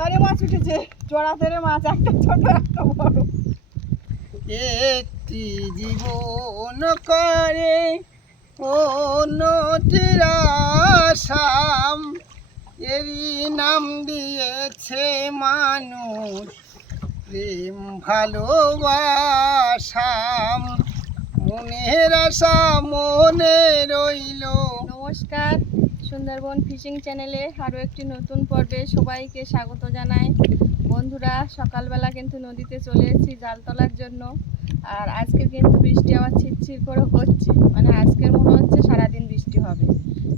তারে মাছ উঠেছে, জোড়া তেরে মাছ, একটা ছোট একটা বড়। একটি জীবন করে উন্নতির আসাম, এরই নাম দিয়েছে মানুষ প্রেম ভালোবাসাম, মনের আশা মনে রইল। নমস্কার, সুন্দরবন ফিশিং চ্যানেলে আরও একটি নতুন পর্বে সবাইকে স্বাগত জানাই। বন্ধুরা, সকালবেলা কিন্তু নদীতে চলে এসেছি জাল তোলার জন্য। আর আজকে কিন্তু বৃষ্টি আবার ছিটছিট করে হচ্ছে, মানে আজকের মনে হচ্ছে সারাদিন বৃষ্টি হবে,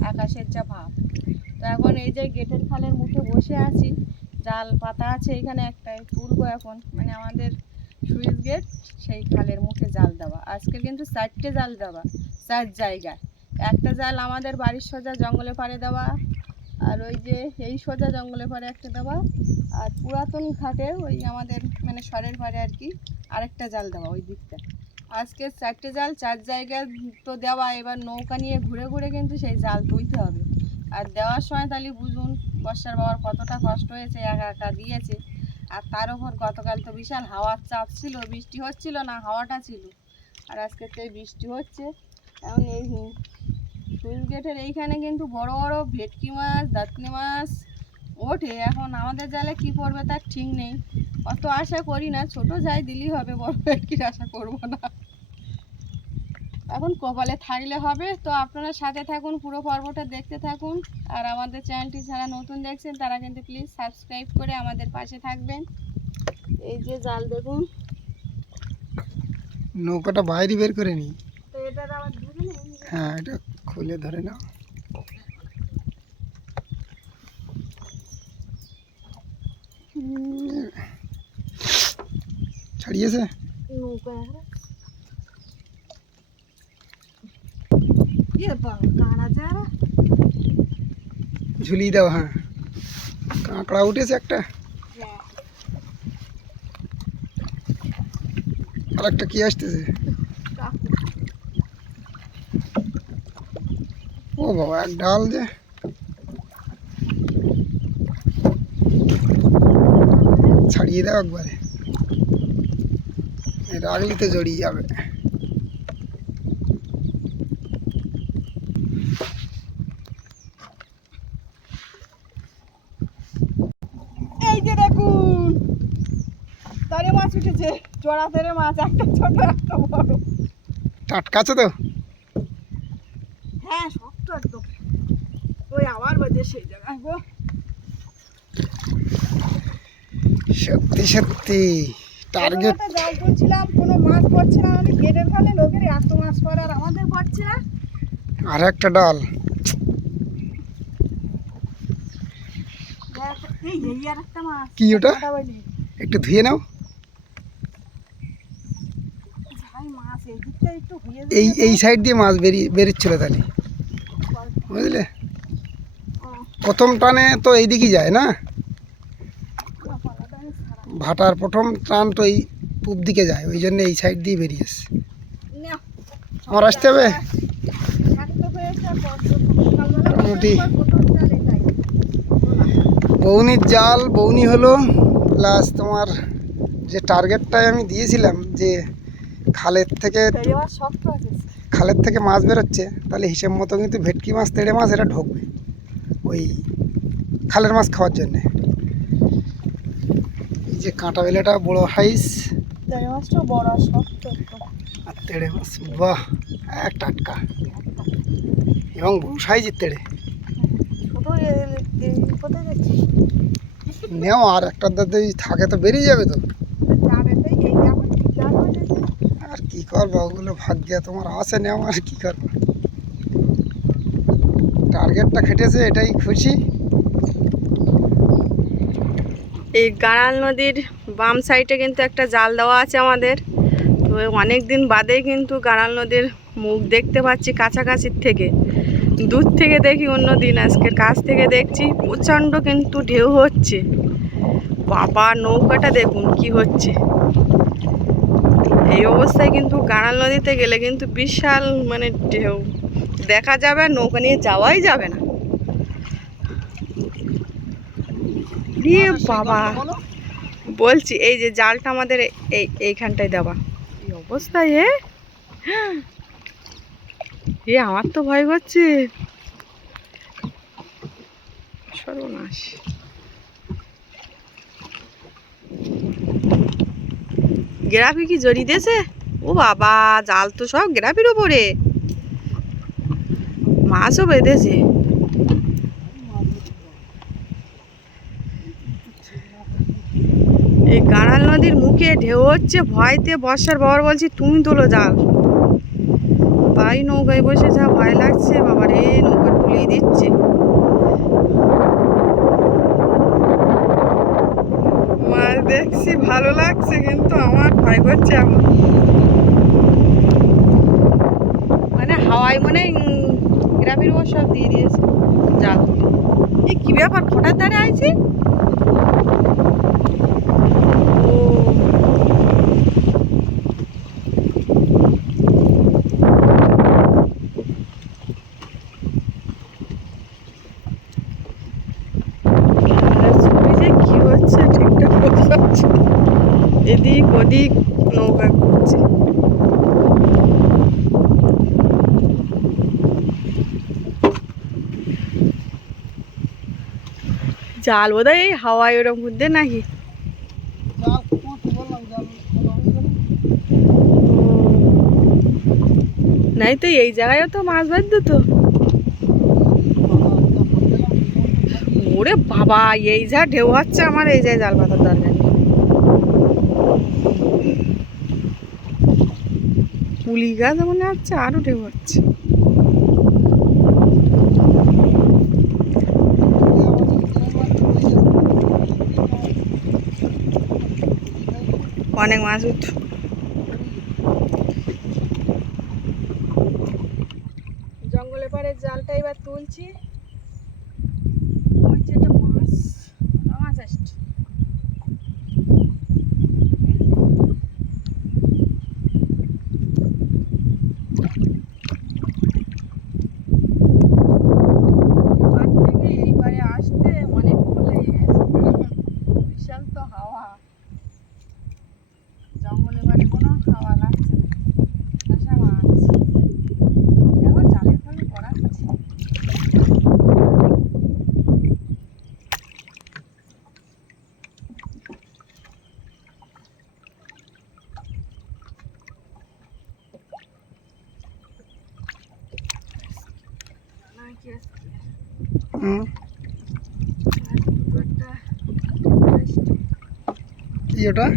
আকাশের যা ভাব। তো এখন এই যে গেটের খালের মুখে বসে আছি, জাল পাতা আছে এখানে একটাই, তুলবো এখন, মানে আমাদের সুইচ গেট সেই খালের মুখে জাল দেওয়া। আজকে কিন্তু 4টে জাল দেওয়া, 4 জায়গায়। একটা জাল আমাদের বাড়ির সোজা জঙ্গলে পাড়ে দেওয়া, আর ওই যে এই সোজা জঙ্গলে পাড়ে একটা দেওয়া, আর পুরাতন ঘাটে ওই আমাদের মানে সরের পাড়ে আর কি আরেকটা জাল দেওয়া ওই দিকটা। আজকে 4টে জাল 4 জায়গায় তো দেওয়া। এবার নৌকা নিয়ে ঘুরে ঘুরে কিন্তু সেই জাল তুলতে হবে। আর দেওয়ার সময় তাহলে বুঝুন বর্ষার বাবার কতটা কষ্ট হয়েছে, একা একা দিয়েছে। আর তার উপর গতকাল তো বিশাল হাওয়ার চাপ ছিল, বৃষ্টি হচ্ছিল না, হাওয়াটা ছিল। আর আজকে তো বৃষ্টি হচ্ছে। এখন এই সুইচ গেটের এইখানে কিন্তু বড় বড় ভেটকি মাছ, দাঁতনি মাছ ওঠে। এখন আমাদের জালে কি পড়বে তার ঠিক নেই, অত আশা করি না, ছোট যাই দিলেই হবে, বড় ভেটকির আশা করব না। এখন কপালে থাকলে হবে। তো আপনারা সাথে থাকুন, পুরো পর্বটা দেখতে থাকুন। আর আমাদের চ্যানেলটি যারা নতুন দেখছেন তারা কিন্তু প্লিজ সাবস্ক্রাইব করে আমাদের পাশে থাকবেন। এই যে জাল দেখুন, নৌকাটা বাইরে বের করে নি। তো এটা আবার ধরে নেই। হ্যাঁ, এটা খুলে ধরে নাও। ছাড়িয়েছে নৌকা কাঁড়া যারা ঝুলিয়ে দাও। হ্যাঁ, কাঁকড়া উঠেছে একটা, আর একটা কি আসতেছে। ও বাবা, এক ডাল যে। ছাড়িয়ে দাও একবারে, রাগলি তো জড়িয়ে যাবে। এই যে দেখুন তারে মাছ উঠেছে, জোড়া তেরে মাছ, একটা ছোট একটা বড়। টাটকা আছে তো? হ্যাঁ, শক্ত একদম। ওই আবার বাজে সেই জায়গায় গো। সত্যি সত্যি টার্গেট। জাল তুলছিলাম, কোনো মাছ পড়ছে না, আমি গেটের খালে লোকের এত মাছ পড়ে আর আমাদের পড়ছে না। আর একটা ডাল। এই আর একটা মাছ। কি ওটা? একটু ধুয়ে নাও। এই সাইড দিয়ে মাছ বেরিয়েছিল তাহলে, বুঝলে? প্রথম টানে তো এইদিকে যায় না, ভাটার প্রথম টান তো এই পূব দিকে যায়, ওই জন্য এই সাইড দিয়ে বেরিয়েছে। আমার আসতে হবে মোটামুটি। বৌনির জাল বৌনি হলো, প্লাস তোমার যে টার্গেটটাই আমি দিয়েছিলাম যে খালের থেকে মাছ বেরোচ্ছে, তাহলে হিসেব মতো কিন্তু ভেটকি মাছ, তেড়ে মাছ এটা ঢুকবে ওই খালের মাছ খাওয়ার জন্যে। এই যে কাঁটা বেলাটা বড় হাইস, আর তেড়ে মাছ বাহ এক টাটকা, এবং বড় সাইজের তেড়ে। নেও, আর একটা যদি থাকে তো বেরিয়ে যাবে তো। আর কি করবো, ওগুলো ভাগ্যে তোমার আছে, নেও, আর কি করবো। টার্গেটটা খেটেছে, এটাই খুশি। এই গাড়াল নদীর বাম সাইডে কিন্তু একটা জাল দেওয়া আছে আমাদের। তো অনেক দিন বাদেই কিন্তু গাড়াল নদীর মুখ দেখতে পাচ্ছি কাছাকাছির থেকে। দূর থেকে দেখি অন্য দিন, আজকের কাছ থেকে দেখছি প্রচণ্ড কিন্তু ঢেউ হচ্ছে। বাবা, নৌকাটা দেখুন কি হচ্ছে। এই অবস্থায় কিন্তু গাড়াল নদীতে গেলে কিন্তু বিশাল মানে ঢেউ দেখা যাবে, নৌকা নিয়ে যাওয়াই যাবে না। রে বাবা, বলছি এই যে জালটা আমাদের এইখানটায় দেওয়া, এই অবস্থায় এ আমার তো ভয় করছে, সর্বনাশ। গ্রাফি কি জড়ি দিয়েছে? ও বাবা, জাল তো সব গ্রাফির উপরে, মাছও বেঁধেছে। এই কাঁড়াল নদীর মুখে ঢেউ হচ্ছে, ভয়তে বর্ষার বাবার বলছি তুমি তোলো জাল, তাই নৌকায় বসে যা ভয় লাগছে বাবা রে, নৌকা তুলিয়ে দিচ্ছে। মাছ দেখছি ভালো লাগছে, কিন্তু আমার ভয় করছে এখন, মানে হাওয়ায় মনে গ্রামের উপর সব দিয়ে দিয়েছে জাল তুলে। এ কি ব্যাপার, ফোটার ধারে আইছি। কি হচ্ছে ঠিকঠাক বলতে পারছি না। এদিক ওদিক নৌকা ঘুরছে। জাল বোধহয় এই হাওয়ায় ওরকম ঘুরতে নাকি। নাই তো এই জায়গায়ও তো মাছ বাঁধতো তো। ওরে বাবা, এই যা ঢেউ হচ্ছে, আমার এই যায় জাল পাতার দরকার নেই। পুলি গাছ মনে হচ্ছে, আরো ঢেউ হচ্ছে। অনেক মাছ উঠ। জঙ্গলে পাড়ে জালটা এবার তুলছি। ওই যে একটা মাছ, মাছ আসছে। এইবারে আসতে অনেকক্ষণ লেগে গেছে, বিশাল তো হাওয়া, জঙ্গলে বাড়ি কোনো হাওয়া লাগছে না। আসা মাছ দেখো জালের ফলে পড়াচ্ছে। কি ওটা?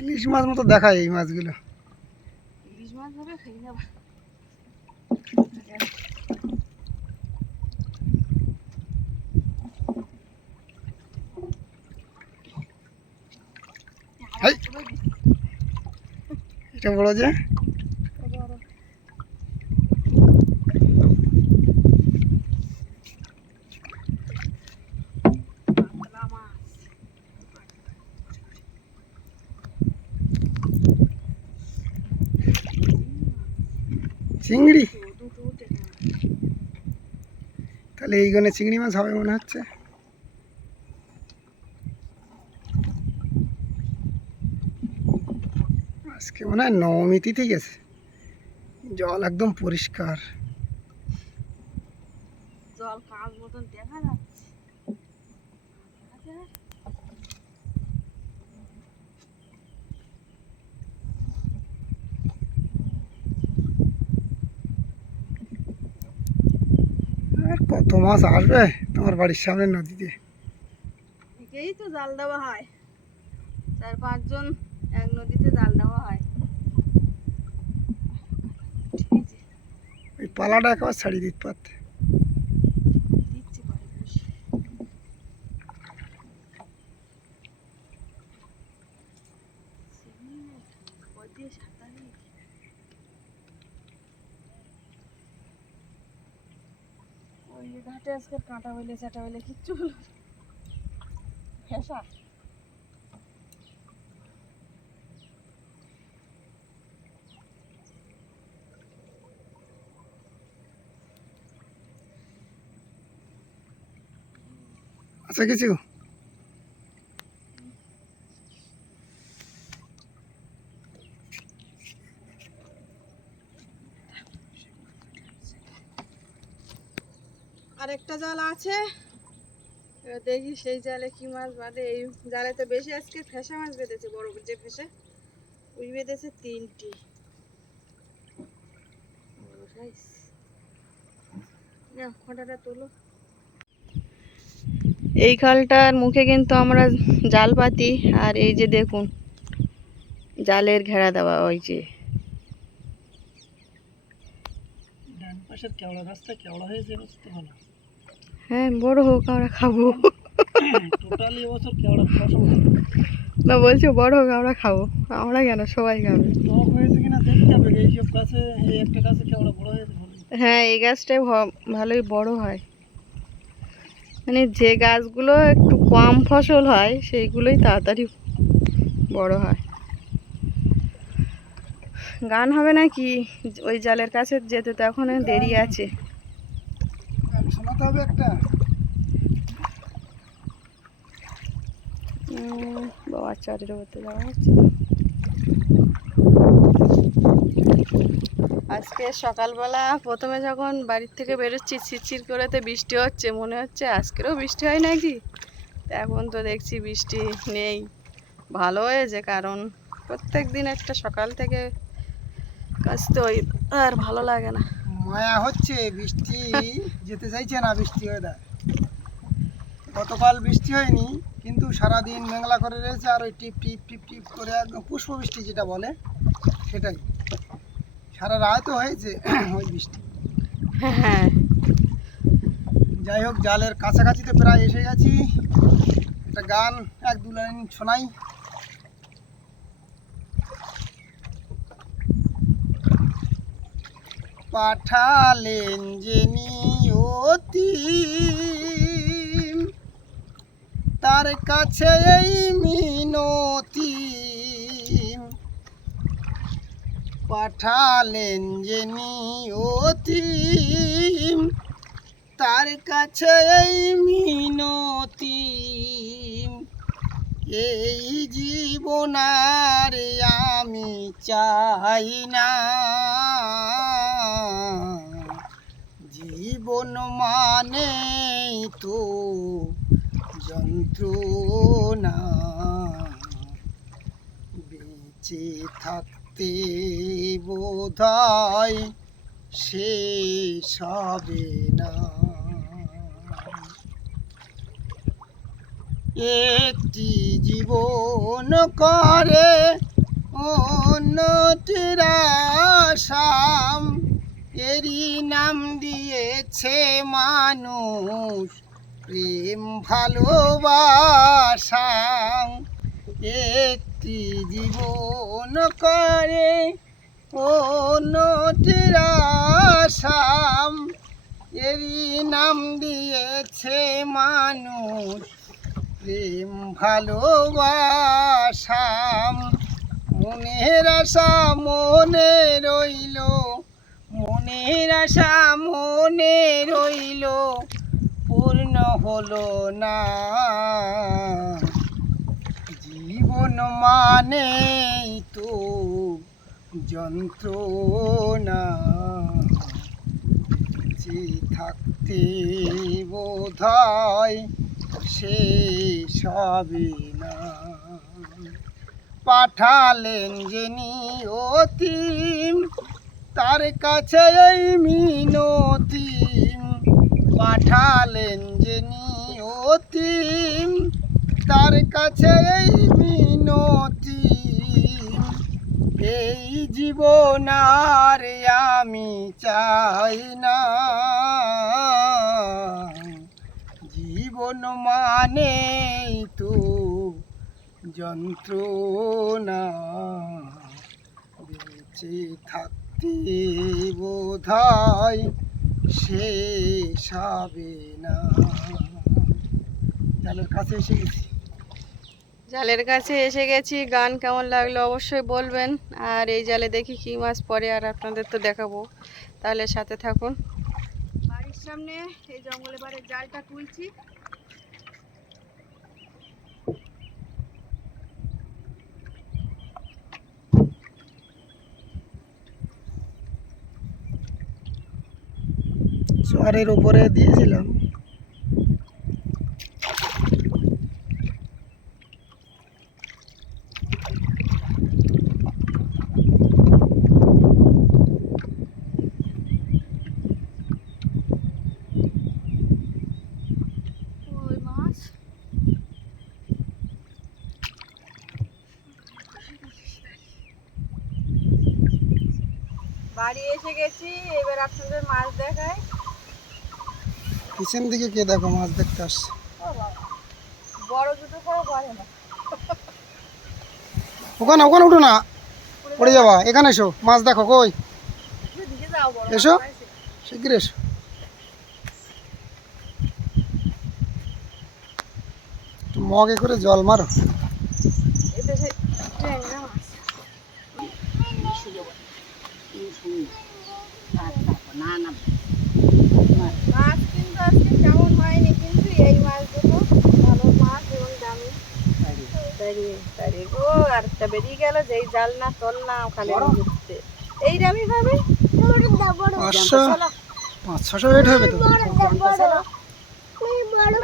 ইলিশ মাছ মতো দেখায় এই মাছগুলো। ইলিশ মাছ হবে, খাই যাবা। এটা বড় যে, চিংড়ি। তাহলে এইখানে চিংড়ি মাছ হবে মনে হচ্ছে। আজকে মনে হয় নবমী তিথি গেছে, জল একদম পরিষ্কার। জল কাঁচ মতন দেখা যাচ্ছে। আর কত মাছ আসবে তোমার বাড়ির সামনে নদীতে। একেই তো জাল দেওয়া হয়, 4-5 জন এক নদীতে জাল দেওয়া হয়। ওই পালাটা একবার ছাড়িয়ে দিতে পারতে। দিচ্ছি পরে বসে। ওই ঘাটে আজকে কাঁটা হইলে চাটা হইলে কিচ্ছু হলো ফেসা। আচ্ছা কিছু আরেকটা জাল আছে, এবার দেখি সেই জালে কি মাছ বাঁধে। এই জালে তো বেশি আজকে ফেসা মাছ বেঁধেছে, বড় যে ফেসে ওই বেঁধেছে 3টি বড় সাইজ। না খোঁটাটা তোলো। এই খালটার মুখে কিন্তু আমরা জাল পাতি, আর এই যে দেখুন জালের ঘেরা দেওয়া, ওই যে ডান পাশের কেওড়া গাছটা কেওড়া হয়েছে এবছর তো ভালো। হ্যাঁ বড় হোক আমরা খাবো। টোটালি এবছর কেওড়ার ফসল না বলছি বড় হোক আমরা খাবো, আমরা কেন সবাই খাবে। টক হয়েছে কিনা দেখতে হবে। এইসব গাছে এই একটা গাছে কেওড়া বড় হয়েছে ভালো। হ্যাঁ এই গাছটাই ভালোই বড় হয়, মানে যে গাছগুলো একটু কম ফসল হয় সেইগুলোই তাড়াতাড়ি বড় হয়। গান হবে নাকি? ওই জালের কাছে যেতে তো এখন দেরি আছে। শোনাতে হবে একটা। বাবা চারির করতে যাওয়া হচ্ছে। আজকে সকালবেলা প্রথমে যখন বাড়ির থেকে বেরোচ্ছি ছিরছির করেতে বৃষ্টি হচ্ছে, মনে হচ্ছে আজকেরও বৃষ্টি হয় নাকি। তো এখন তো দেখছি বৃষ্টি নেই, ভালো হয়েছে, কারণ প্রত্যেক দিন একটা সকাল থেকে কাজতে ওই আর ভালো লাগে না। মায়া হচ্ছে বৃষ্টি যেতে চাইছে না, বৃষ্টি হয়ে দেয়। গতকাল বৃষ্টি হয়নি, কিন্তু সারাদিন মেঘলা করে রয়েছে, আর ওই টিপ টিপ টিপ টিপ করে একদম পুষ্প বৃষ্টি যেটা বলে সেটাই। সারা রাত তো হয়েছে ওই বৃষ্টি। হ্যাঁ যাই হোক, জালের কাছাকাছি তো প্রায় এসে গেছি। একটা গান 1-2 লাইন শোনাই। পাঠালেন যে নিয়তি, তার কাছে এই মিনতি। পাঠালেন যে নিয়তি, তার কাছে এই মিনতি। এই জীবন আর আমি চাই না, জীবন মানে তো যন্ত্রণা। বেঁচে থাকতে বোধহয় শেষ হবে না। একটি জীবন করে অন্যটির আসাম, এরই নাম দিয়েছে মানুষ প্রেম ভালোবাসা। একটি জীবন করে অন্যটির আসাম, এরই নাম দিয়েছে মানুষ প্রেম ভালোবাসা। মনের আশা মনে রইল, মনের আশা মনে রইল, পূর্ণ হলো না। জীবন মানে তো যন্ত্রণা, বেঁচে থাকতে বোধহয় শেষ হবে না। পাঠালেন যে নিয়তি, তার কাছে এই মিনতি। পাঠালেন যে নিয়তি, তার কাছে এই মিনতি। এই জীবন আর আমি চাই না, জীবন মানে তো যন্ত্রণা। বেঁচে থাকতে বোধহয় শেষ হবে না। জালের কাছে এসে গেছি। জালের কাছে এসে গেছি। গান কেমন লাগলো অবশ্যই বলবেন। আর এই জালে দেখি কী মাছ পড়ে, আর আপনাদের তো দেখাবো, তাহলে সাথে থাকুন। বাড়ির সামনে এই জঙ্গলে বাড়ির জালটা তুলছি, চরের উপরে দিয়েছিলাম। ওই মাছ বাড়ি এসে গেছি, এবার আপনাদের মাছ দেখায়। পিছন দিকে কে দেখো মাছ দেখতে আসছে। ও বাবা, বড় দুটো করে পড়ে না। ওখানে ওখানে উঠো না, পড়ে যাবা। এখানে এসো, মাছ দেখো কই। দিকে যাও, বড় এসো। মাছ আছে। শিগগির এসো। একটু মগে করে জল মারো। এটা সেই ট্যাংরা মাছ। মাছ কিন্তু আজকে কেমন হয়নি, কিন্তু এই মাছগুলো ভালো মাছ এবং দামি। তারি গো, আর একটা বেরিয়ে গেল, যেই জাল না তল না খালি ঘুরতে। এই দামি হবে 500-600 রেট হবে তো।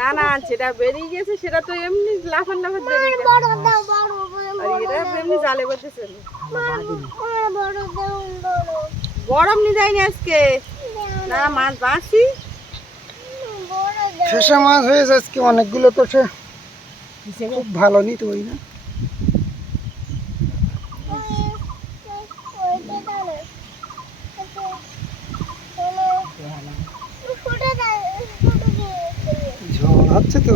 না না, যেটা বেরিয়ে গেছে সেটা তো এমনি লাফান লাফান বেরিয়ে গেছে, আর এটা এমনি জালে বসেছে। গরম নি যায়নি আজকে, না মাছ বাঁচি। ফেসা মাছ হয়েছে আজকে অনেকগুলো, তো সে খুব ভালো নি তো ওই না। ঝড় হচ্ছে তো।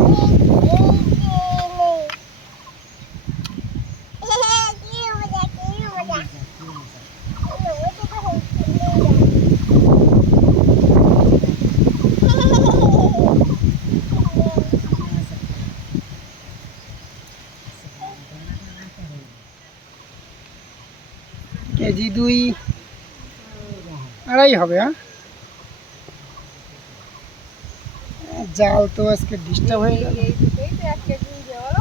কেজি 2-2.5 হবে। হ্যাঁ, জাল তো আজকে ডিস্টার্ব হয়ে গেল। এই দুটোই তো 1 কেজি দেওয়া।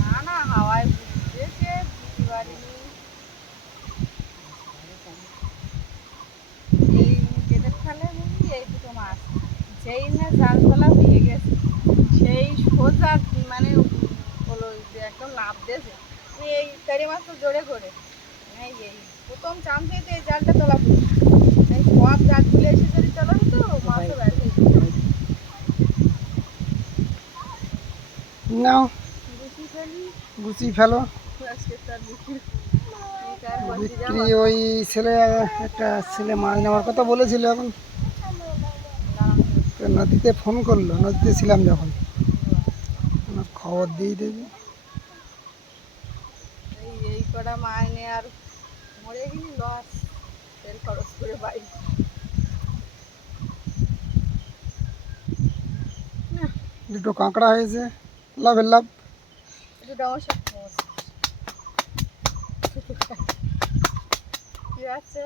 না না, হাওয়ায় বুঝতেছে পারিনি। এই পেটের খালে বুঝলি এই দুটো মাছ, যেই না জাল তোলা হয়ে গেছে সেই সোজা মানে হলো যে একদম লাভ দিয়েছে। আমি এই চারি মাছ তো জোরে করে এই প্রথম চান্সে তো এই জালটা তোলা পড়ছে। এই সব জালগুলো এসে যদি তোলা হতো, মাছও ব্যাট হয়ে যেত। নাও, বুঝি ফেলি গুছিয়ে ফেলো। আজকে তার বিক্রি তার বসে বিক্রি যাওয়া। ওই একটা ছেলে মাছ নেওয়ার কথা বলেছিল। এখন তো নদীতে ফোন করলো, নদীতে ছিলাম যখন, আমার খবর দিয়ে দেবে। এই কটা মাইনে আর মরে গেলি লস, তেল খরচ করে বাড়ি। দুটো কাঁকড়া হয়েছে, লাভের লাভ। একটু ডাঙর সব কি আছে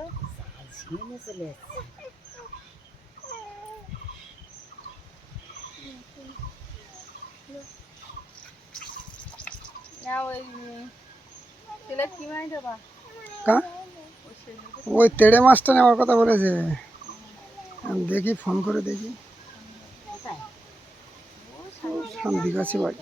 না ওই সিলেট কি মাই দেবা ওই সেগুলো ওই তেড়ে মাছটা নেওয়ার কথা বলেছে। আমি দেখি, ফোন করে দেখি। সন্দিগাছি বাড়ি।